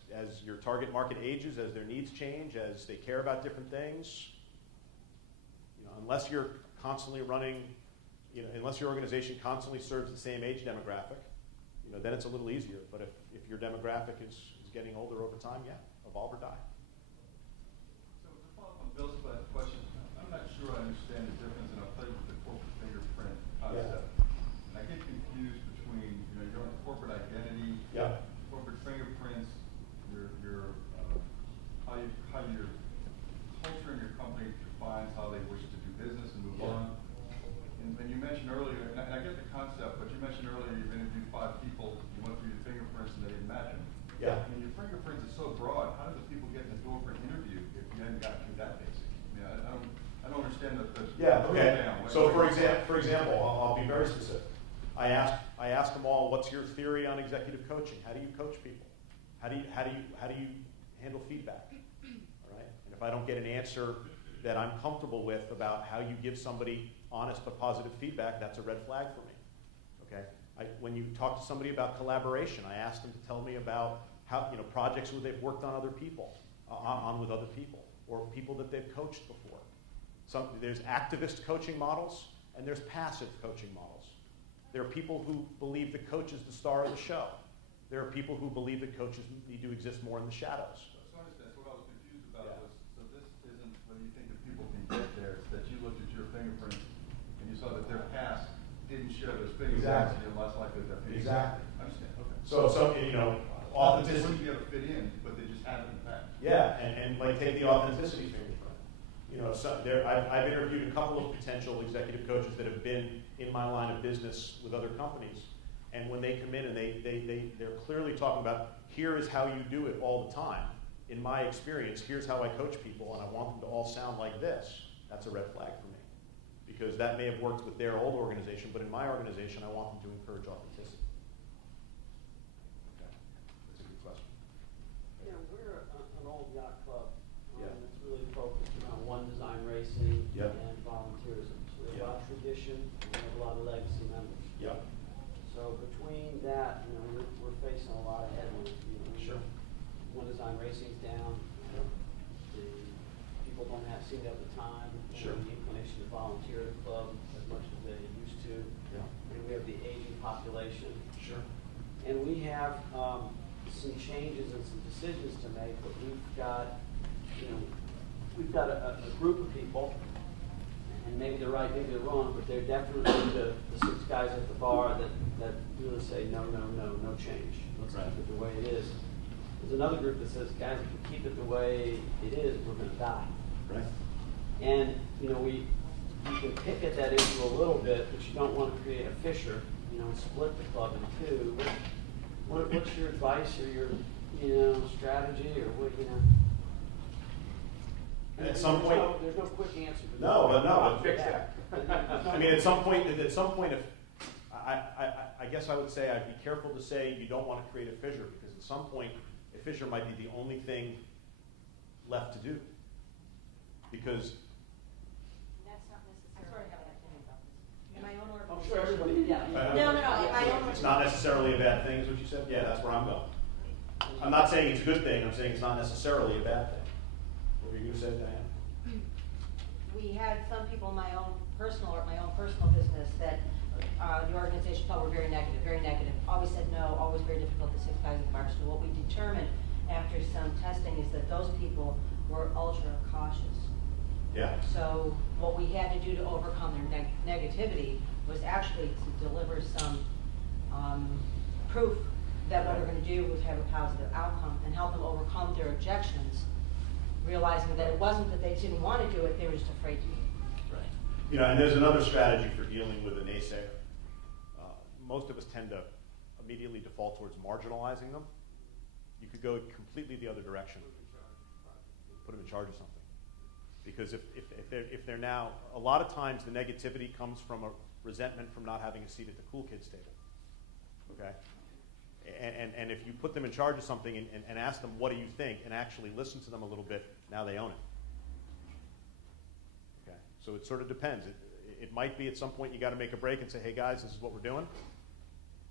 your target market ages, as their needs change, as they care about different things, unless you're constantly running, unless your organization constantly serves the same age demographic, then it's a little easier. But if your demographic is getting older over time, yeah, evolve or die. So to follow up on Bill's question, I'm not sure I understand the difference, and I'll tell you with the corporate fingerprint concept. Yeah. And I get confused between, your corporate identity, yeah, corporate fingerprints, your how your culture in your company defines how they wish to do business and move on. And you mentioned earlier, and I get the concept, but you mentioned earlier you've interviewed 5 people, you went through your fingerprints and they didn't match them. Yeah. I mean, your fingerprints are so broad. How do the people get in the door for an interview if you hadn't gotten through that basic? I don't understand the yeah. Okay. So for example, I'll be very specific. I asked them all, what's your theory on executive coaching? How do you coach people? How do you handle feedback? All right. And if I don't get an answer that I'm comfortable with about how you give somebody honest but positive feedback, that's a red flag for me. Okay. When you talk to somebody about collaboration, I ask them to tell me about how projects where they've worked on other people, on with other people, or people that they've coached before. There's activist coaching models and there's passive coaching models. There are people who believe the coach is the star of the show. There are people who believe that coaches need to exist more in the shadows. So I understand. So what I was confused about was, so this isn't whether you think that people can get there, it's that you looked at your fingerprint and you saw that their past didn't share those fingerprints, exactly. And you're less likely to fit. Exactly. I understand. Okay. So authenticity. They wouldn't be able to fit in, but they just haven't in the past. Yeah, and like take the authenticity fingerprint. I've interviewed a couple of potential executive coaches that have been in my line of business with other companies, and when they come in and they're clearly talking about, here is how you do it all the time. In my experience, here's how I coach people, and I want them to all sound like this. That's a red flag for me, because that may have worked with their old organization, but in my organization, I want them to encourage authenticity. Okay, that's a good question. Yeah, we're an old yacht club. Yeah. That's really focused around one design racing Yep. and volunteerism. So we have Yep. a lot of tradition and we have a lot of legacy members. Yep. So between that, we're facing a lot of headwinds. Sure. One design racing's down. The people don't seem to have the time Sure. or the inclination to volunteer at the club as much as they used to. Yeah. And we have the aging population. Sure. And we have some changes and some decisions to make, but we've got a group of people, and maybe they're right, maybe they're wrong, but they're definitely the 6 guys at the bar that really say no change. Let's Right. keep it the way it is. There's another group that says, guys, if we keep it the way it is, we're going to die. Right. And you can pick at that issue a little bit, but you don't want to create a fissure, and split the club in 2. What's your advice or your strategy or what At some point, there's no quick answer to that. No, fix that. I mean, at some point, if I guess I would say I'd be careful to say you don't want to create a fissure, because at some point a fissure might be the only thing left to do. Because That's not necessarily how that came about. In my own I'm sure everybody, No. In my own it's not necessarily a bad thing, is what you said? Yeah, that's where I'm going. I'm not saying it's a good thing, I'm saying it's not necessarily a bad thing. What were you going to say, Diane? We had some people in my own personal business that the organization felt were very negative. Always said no, always very difficult, the 6 guys at the bar. So what we determined after some testing is that those people were ultra cautious. Yeah. So what we had to do to overcome their negativity was actually to deliver some proof that what we're going to do was have a positive outcome and help them overcome their objections, realizing that it wasn't that they didn't want to do it, they were just afraid to do it. Right. And there's another strategy for dealing with a naysayer. Most of us tend to immediately default towards marginalizing them. You could go completely the other direction. Put them in charge of something. Because if they're now, a lot of times the negativity comes from a resentment from not having a seat at the cool kids table. Okay? And if you put them in charge of something and ask them, what do you think, and actually listen to them a little bit, now they own it. Okay? So it sort of depends. It might be at some point you got to make a break and say, hey guys, this is what we're doing.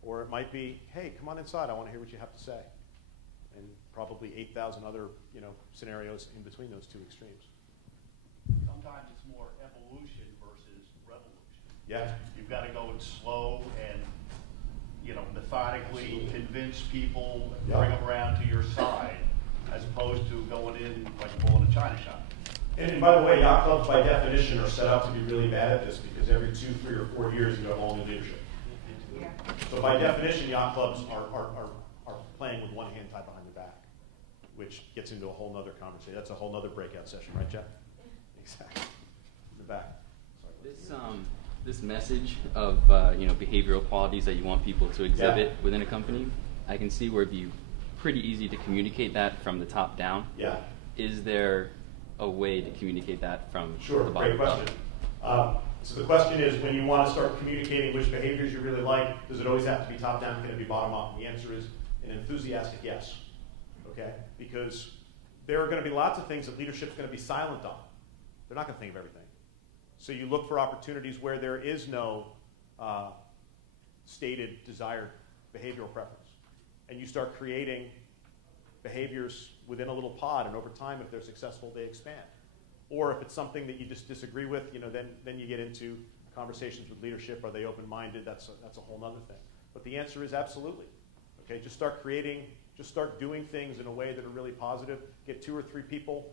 Or it might be, hey, come on inside, I want to hear what you have to say. and probably 8,000 other scenarios in between those two extremes. Sometimes it's more evolution versus revolution. Yeah. You've got to go in slow and methodically convince people, bring them around to your side, as opposed to going in like pulling a china shop. And by the way, yacht clubs by definition are set out to be really bad at this because every 2, 3, or 4 years you have all new leadership. Yeah. So by definition, yacht clubs are playing with one hand tied behind their back, which gets into a whole nother conversation. That's a whole nother breakout session, right, Jeff? Exactly. In the back. Sorry. This message of behavioral qualities that you want people to exhibit within a company, I can see where it'd be pretty easy to communicate that from the top down. Yeah. Is there a way to communicate that from the bottom up? Great question. So the question is, when you want to start communicating which behaviors you really like, does it always have to be top down? Can it be bottom up? And the answer is an enthusiastic yes. Okay? Because there are going to be lots of things that leadership's going to be silent on. They're not going to think of everything. So you look for opportunities where there is no stated desired behavioral preference. And you start creating behaviors within a little pod, and over time, if they're successful, they expand. Or if it's something that you just disagree with, then you get into conversations with leadership. Are they open-minded? That's a whole other thing. But the answer is absolutely. Okay, just start doing things in a way that are really positive. Get 2 or 3 people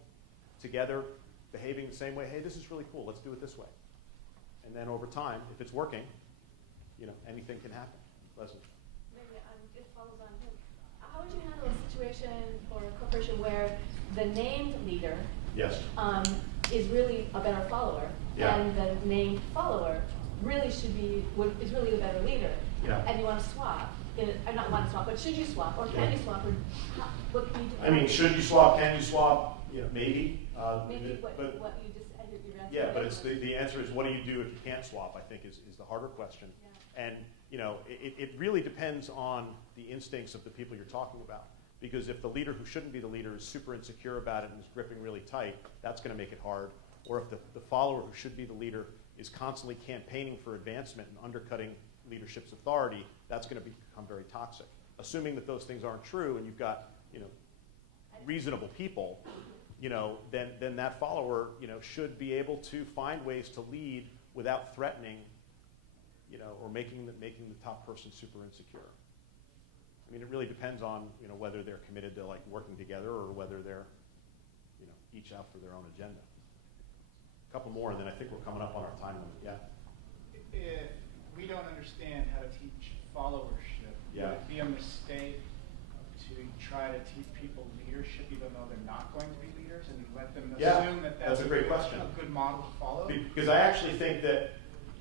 together, behaving the same way. Hey, this is really cool. Let's do it this way. And then over time, if it's working, anything can happen. Leslie. Maybe it follows on him. How would you handle a situation or a corporation where the named leader is really a better follower, and the named follower really is really the better leader, and you want to swap? Not want to swap, but should you swap, or can you swap, or what can you do? I mean, should you swap? Can you swap? Maybe. Maybe what you just ended your answer. Yeah, but it's the answer is, what do you do if you can't swap? I think is the harder question. Yeah. And it really depends on the instincts of the people you're talking about. Because if the leader who shouldn't be the leader is super insecure about it and is gripping really tight, that's going to make it hard. Or if the follower who should be the leader is constantly campaigning for advancement and undercutting leadership's authority, that's going to become very toxic. Assuming that those things aren't true and you've got reasonable people, then that follower should be able to find ways to lead without threatening or making the top person super insecure. I mean, it really depends on whether they're committed to working together or whether they're each out for their own agenda. A couple more, and then I think we're coming up on our time limit. Yeah. If we don't understand how to teach followership, would it be a mistake to try to teach people leadership even though they're not going to be leaders, and you let them assume that that's a great question. A good model to follow? Because I actually think that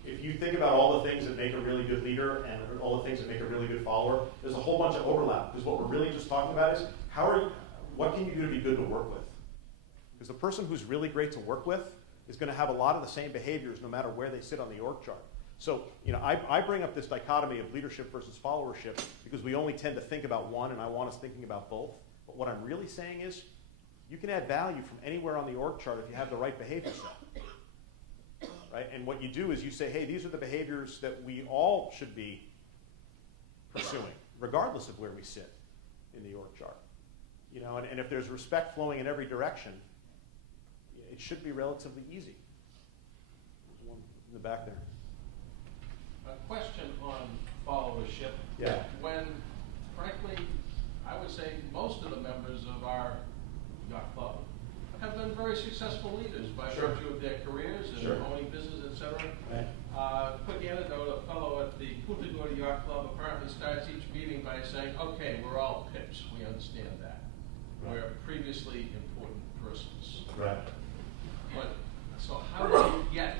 if you think about all the things that make a really good leader and all the things that make a really good follower, there's a whole bunch of overlap. Because what we're really just talking about is what can you do to be good to work with? Because the person who's really great to work with is going to have a lot of the same behaviors no matter where they sit on the org chart. So I bring up this dichotomy of leadership versus followership because we only tend to think about one, and I want us thinking about both. But what I'm really saying is you can add value from anywhere on the org chart if you have the right behavior set. Right? And what you do is you say, hey, these are the behaviors that we all should be pursuing, regardless of where we sit in the org chart. And if there's respect flowing in every direction, it should be relatively easy. There's one in the back there. A question on followership. Yeah. When, frankly, I would say most of the members of our yacht club have been very successful leaders by virtue of their careers and owning business, etc. Right. Quick anecdote, a fellow at the Punta Gorda Yacht Club apparently starts each meeting by saying, okay, we're all pips, we understand that. Right. We're previously important persons. Right. But, so how do you get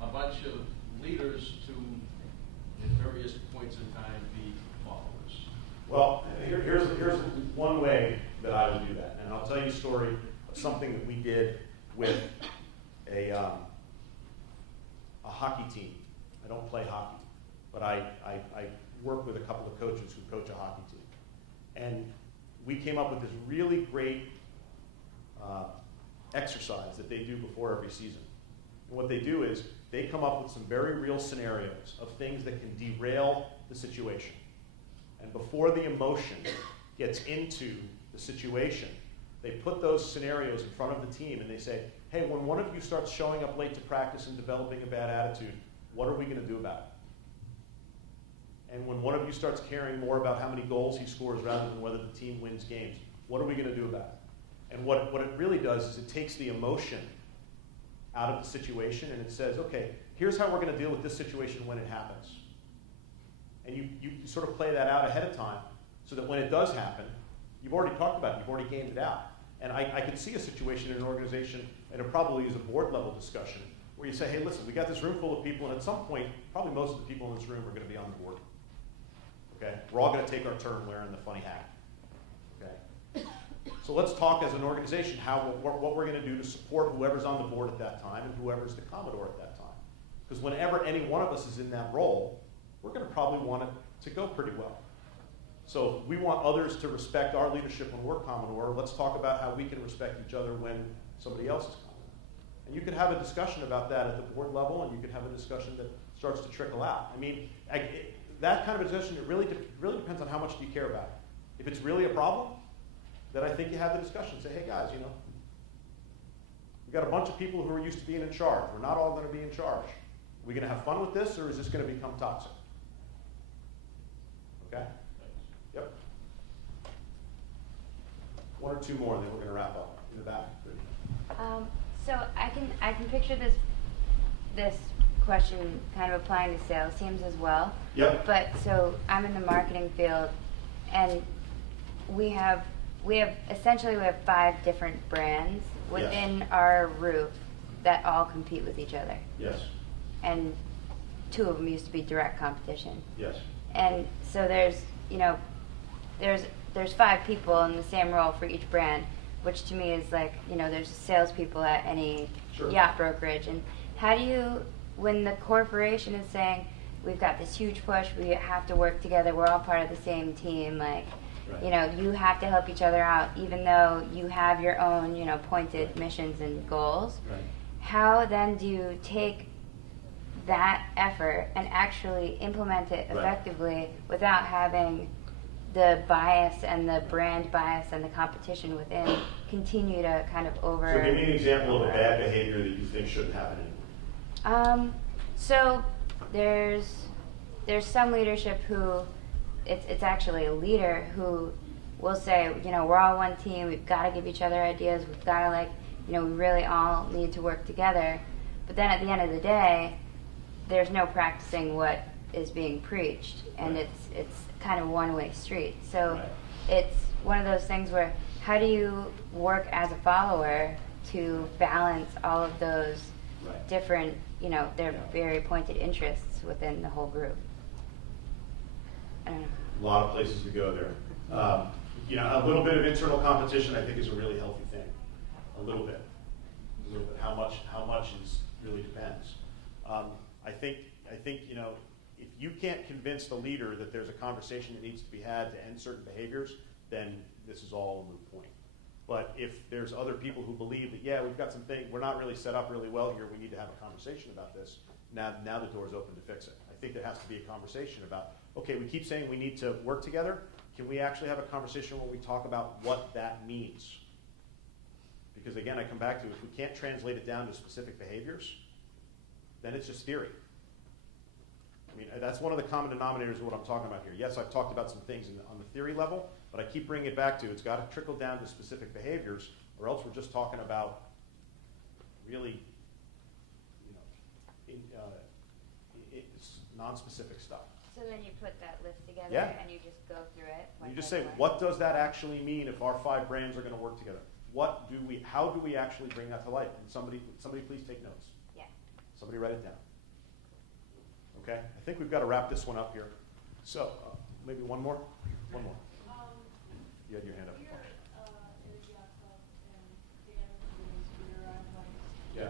a bunch of leaders to, at various points in time, be followers? Well, here's one way that I would do that. And I'll tell you a story of something that we did with a hockey team. I don't play hockey, but I work with a couple of coaches who coach a hockey team. And we came up with this really great exercise that they do before every season. And what they do is they come up with some very real scenarios of things that can derail the situation. And before the emotion gets into the situation. They put those scenarios in front of the team and they say, hey, when one of you starts showing up late to practice and developing a bad attitude, what are we going to do about it? And when one of you starts caring more about how many goals he scores rather than whether the team wins games, what are we going to do about it? And what it really does is it takes the emotion out of the situation and it says, okay, here's how we're going to deal with this situation when it happens. And you sort of play that out ahead of time so that when it does happen, you've already talked about it, you've already gamed it out. And I could see a situation in an organization, and it probably is a board level discussion, where you say, hey, listen, we got this room full of people, and at some point, probably most of the people in this room are going to be on the board. Okay? We're all going to take our turn wearing the funny hat. Okay? So let's talk as an organization what we're going to do to support whoever's on the board at that time and whoever's the Commodore at that time. Because whenever any one of us is in that role, we're going to probably want it to go pretty well. So if we want others to respect our leadership when we're Commodore, let's talk about how we can respect each other when somebody else is Commodore. And you could have a discussion about that at the board level, and you could have a discussion that starts to trickle out. I mean, that kind of a discussion, it really depends on how much do you care about it. If it's really a problem, then I think you have the discussion. Say, hey guys, you know, we've got a bunch of people who are used to being in charge. We're not all going to be in charge. Are we going to have fun with this, or is this going to become toxic? Okay? Yep. One or two more, and then we're going to wrap up. In the back. So I can picture this question kind of applying to sales teams as well. Yep. But so I'm in the marketing field, and we have essentially 5 different brands within our roof that all compete with each other. Yes. And 2 of them used to be direct competition. Yes. And so there's 5 people in the same role for each brand, which to me is like, there's salespeople at any yacht brokerage. And how do you, when the corporation is saying, we've got this huge push, we have to work together, we're all part of the same team, like, you have to help each other out, even though you have your own, pointed missions and goals. Right. How then do you take that effort and actually implement it effectively without having the bias and the brand bias and the competition within continue to kind of over... So give me an example of a bad behavior that you think shouldn't happen anymore. So there's some leadership who, it's actually a leader who will say, we're all one team, we've got to give each other ideas, we've got to we really all need to work together. But then at the end of the day, there's no practicing what is being preached, and it's kind of a one-way street. So it's one of those things where how do you work as a follower to balance all of those different, their very pointed interests within the whole group? I don't know. A lot of places to go there. A little bit of internal competition I think is a really healthy thing. A little bit. How much is really depends. I think if you can't convince the leader that there's a conversation that needs to be had to end certain behaviors, then this is all a moot point. But if there's other people who believe that, we've got some things, we're not really set up really well here, we need to have a conversation about this, now the door's open to fix it. I think there has to be a conversation about, okay, we keep saying we need to work together, can we actually have a conversation where we talk about what that means? Because again, I come back to, if we can't translate it down to specific behaviors, then it's just theory. I mean, that's one of the common denominators of what I'm talking about here. Yes, I've talked about some things on the theory level, but I keep bringing it back to, it's got to trickle down to specific behaviors, or else we're just talking about really, it's non-specific stuff. So then you put that list together and you just go through it. You just say, what does that actually mean if our 5 brands are going to work together? How do we actually bring that to life? And somebody please take notes. Yeah. Somebody write it down. Okay? I think we've got to wrap this one up here. So, maybe one more? One more. You had your hand up. Yeah.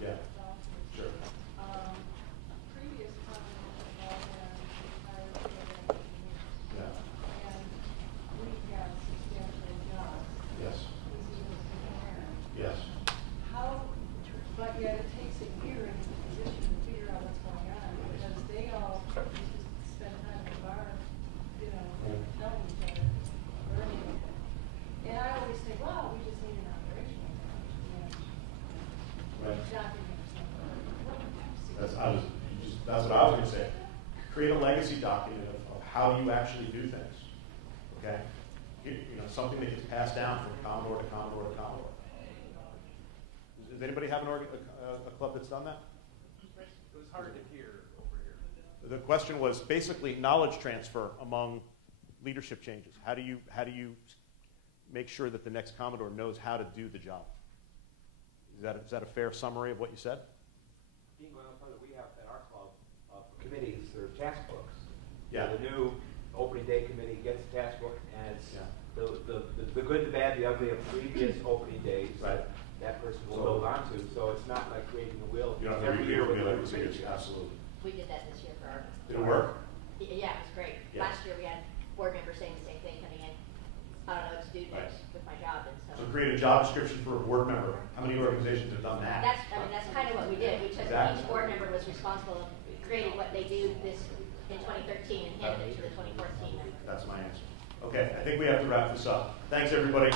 Yeah. Sure. Previous Yes. Yes. But yet it takes a year in the position to figure out what's going on, because they all just spend time in the bar, telling each other. create a legacy document of how you actually do things. Okay? Something that gets passed down from Commodore to Commodore to Commodore. Does anybody have a club that's done that? It was hard to hear over here. The question was basically knowledge transfer among leadership changes. How do you make sure that the next Commodore knows how to do the job? Is that a fair summary of what you said? Being one of the we have at our club committees or task books. Yeah. The new opening day committee gets a task book, and it's the good, the bad, the ugly of previous opening days. Right. That person will hold on to. So it's not like creating a wheel. You don't have to every year with like committee. absolutely. We did that this year for our. Did it work? Yeah, it was great. Yeah. Last year we had board members saying the same thing coming in. I don't know what to do next with my job, and so. So create a job description for a board member. How many organizations have done that? That's kind of what we did. We took each board member was responsible of creating what they do this in 2013 and handed it to the 2014 member. That's my answer. Okay, I think we have to wrap this up. Thanks, everybody.